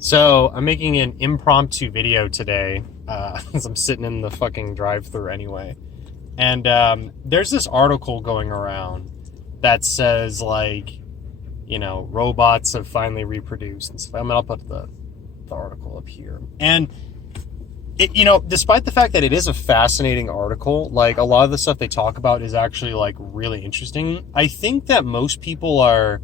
So I'm making an impromptu video today, as I'm sitting in the fucking drive-thru anyway. And there's this article going around that says, like, robots have finally reproduced and stuff. I'll put the article up here. And it, despite the fact that it is a fascinating article, like, a lot of the stuff they talk about is actually, like, really interesting. I think that most people are...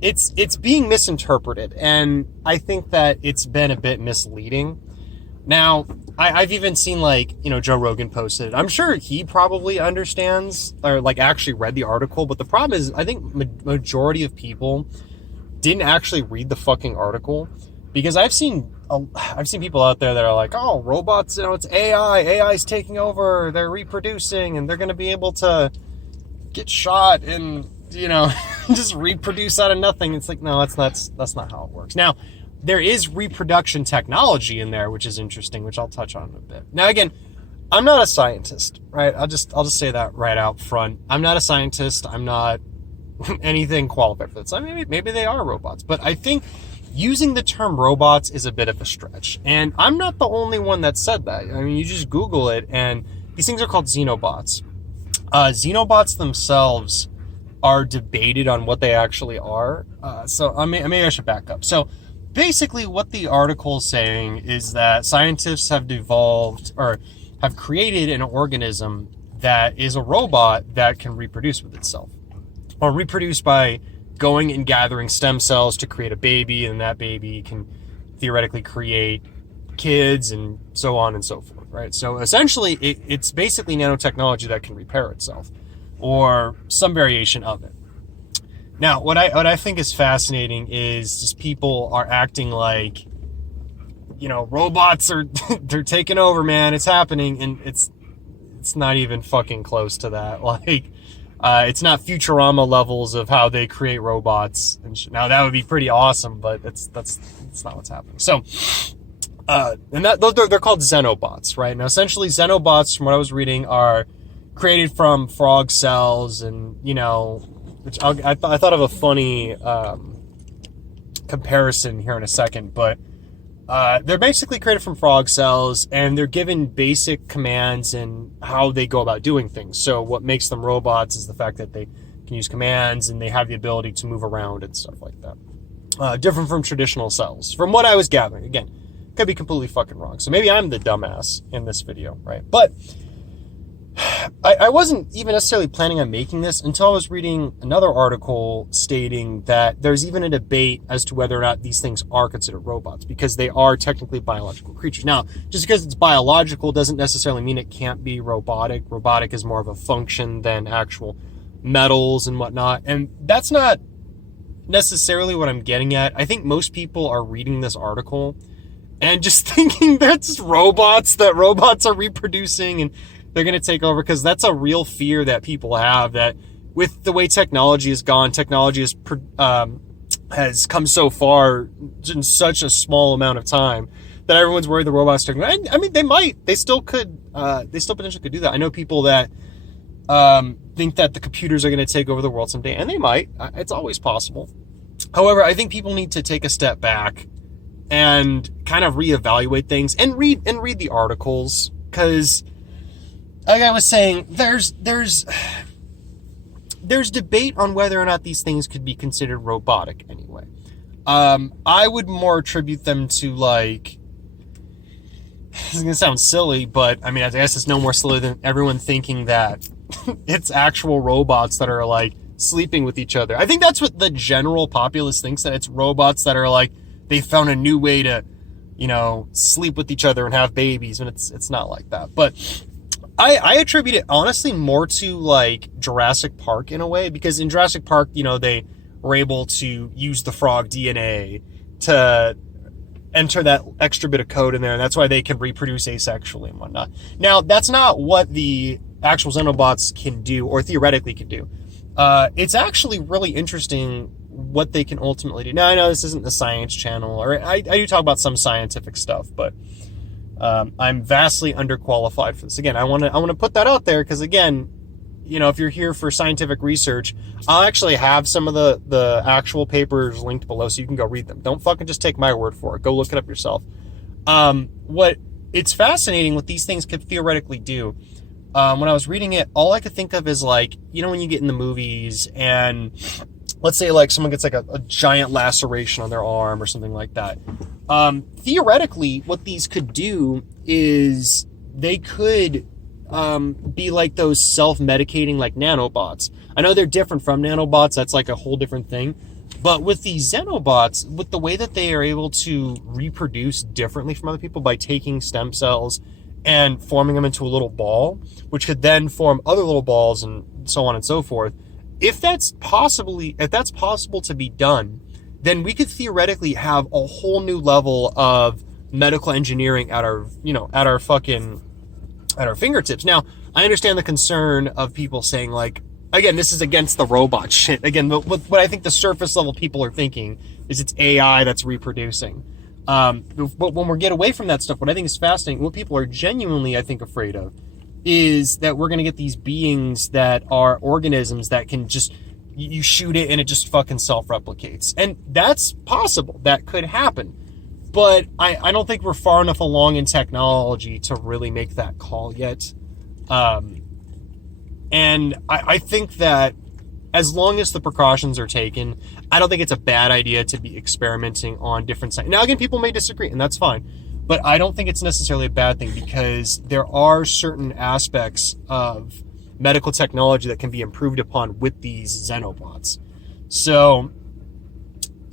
It's being misinterpreted, and I think that it's been a bit misleading. Now, I've even seen, like, Joe Rogan posted it. I'm sure he probably understands or, like, actually read the article, but the problem is I think majority of people didn't actually read the fucking article, because I've seen people out there that are like, oh, robots, it's AI is taking over, they're reproducing, and they're going to be able to get shot and just reproduce out of nothing. It's like, no, that's not how it works. Now, there is reproduction technology in there, which is interesting, which I'll touch on in a bit. Now, again, I'm not a scientist, right? I'll just say that right out front. I'm not a scientist. I'm not anything qualified for this. I mean, maybe they are robots, but I think using the term robots is a bit of a stretch. And I'm not the only one that said that. I mean, you just Google it, and these things are called xenobots. Xenobots themselves are debated on what they actually are. Maybe I should back up. So basically what the article is saying is that scientists have evolved or have created an organism that is a robot that can reproduce with itself, or reproduce by going and gathering stem cells to create a baby, and that baby can theoretically create kids and so on and so forth, right? So essentially it's basically nanotechnology that can repair itself, or some variation of it. Now, what I think is fascinating is just people are acting like, robots are they're taking over, man. It's happening, and it's not even fucking close to that. Like, it's not Futurama levels of how they create robots. Now that would be pretty awesome, but that's not what's happening. So, they're called xenobots, right? Now, essentially, xenobots, from what I was reading, are created from frog cells, and which I thought of a funny comparison here in a second, but they're basically created from frog cells, and they're given basic commands and how they go about doing things. So what makes them robots is the fact that they can use commands, and they have the ability to move around and stuff like that. Different from traditional cells, from what I was gathering. Again, could be completely fucking wrong, so maybe I'm the dumbass in this video, right? But I wasn't even necessarily planning on making this until I was reading another article stating that there's even a debate as to whether or not these things are considered robots, because they are technically biological creatures. Now, just because it's biological doesn't necessarily mean it can't be robotic. Robotic is more of a function than actual metals and whatnot. And that's not necessarily what I'm getting at. I think most people are reading this article and just thinking that's robots, that robots are reproducing and they're going to take over, because that's a real fear that people have, that with the way technology has gone, technology has come so far in such a small amount of time that everyone's worried the robots are taking. I mean, they still potentially could do that. I know people that think that the computers are going to take over the world someday, and they might. It's always possible. However, I think people need to take a step back and kind of reevaluate things and read the articles, because, like I was saying, there's debate on whether or not these things could be considered robotic anyway. I would more attribute them to, like, this is going to sound silly, but I mean, I guess it's no more silly than everyone thinking that it's actual robots that are, like, sleeping with each other. I think that's what the general populace thinks, that it's robots that are, like, they found a new way to, sleep with each other and have babies, and it's not like that. But I attribute it honestly more to, like, Jurassic Park in a way, because in Jurassic Park, they were able to use the frog DNA to enter that extra bit of code in there, and that's why they can reproduce asexually and whatnot. Now, that's not what the actual xenobots can do, or theoretically can do. It's actually really interesting what they can ultimately do. Now, I know this isn't the science channel, or I do talk about some scientific stuff, but I'm vastly underqualified for this. Again, I want to put that out there, because, again, if you're here for scientific research, I'll actually have some of the actual papers linked below so you can go read them. Don't fucking just take my word for it. Go look it up yourself. It's fascinating what these things could theoretically do. When I was reading it, all I could think of is like, when you get in the movies and let's say like someone gets like a giant laceration on their arm or something like that. Theoretically, what these could do is they could be like those self-medicating like nanobots. I know they're different from nanobots. That's like a whole different thing. But with these xenobots, with the way that they are able to reproduce differently from other people by taking stem cells and forming them into a little ball, which could then form other little balls and so on and so forth. If that's possible to be done, then we could theoretically have a whole new level of medical engineering at our fingertips. Now, I understand the concern of people saying like, again, this is against the robot shit. Again, what I think the surface level people are thinking is it's AI that's reproducing. But when we get away from that stuff, what I think is fascinating, what people are genuinely, I think, afraid of, is that we're going to get these beings that are organisms that can just, you shoot it and it just fucking self-replicates. And that's possible. That could happen. But I don't think we're far enough along in technology to really make that call yet. And I think that as long as the precautions are taken, I don't think it's a bad idea to be experimenting on different sites. Now, again, people may disagree, and that's fine. But I don't think it's necessarily a bad thing because there are certain aspects of medical technology that can be improved upon with these xenobots. So,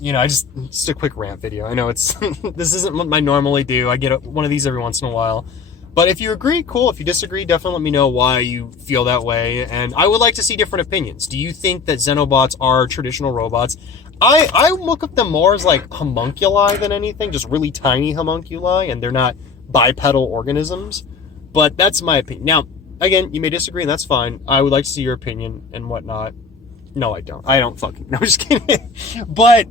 just a quick rant video. I know it's this isn't what I normally do. I get one of these every once in a while. But if you agree, cool. If you disagree, definitely let me know why you feel that way. And I would like to see different opinions. Do you think that xenobots are traditional robots? I look at them more as like homunculi than anything, just really tiny homunculi, and they're not bipedal organisms. But that's my opinion. Now, again, you may disagree, and that's fine. I would like to see your opinion and whatnot. No, I don't. I don't fucking. No, I'm just kidding. But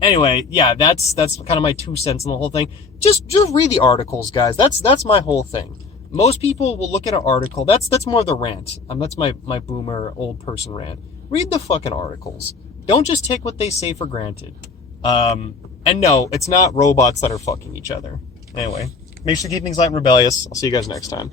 anyway, yeah, that's kind of my 2 cents on the whole thing. Just read the articles, guys. That's my whole thing. Most people will look at an article. That's more of the rant. That's my boomer old person rant. Read the fucking articles. Don't just take what they say for granted. And no, it's not robots that are fucking each other. Anyway, make sure to keep things light and rebellious. I'll see you guys next time.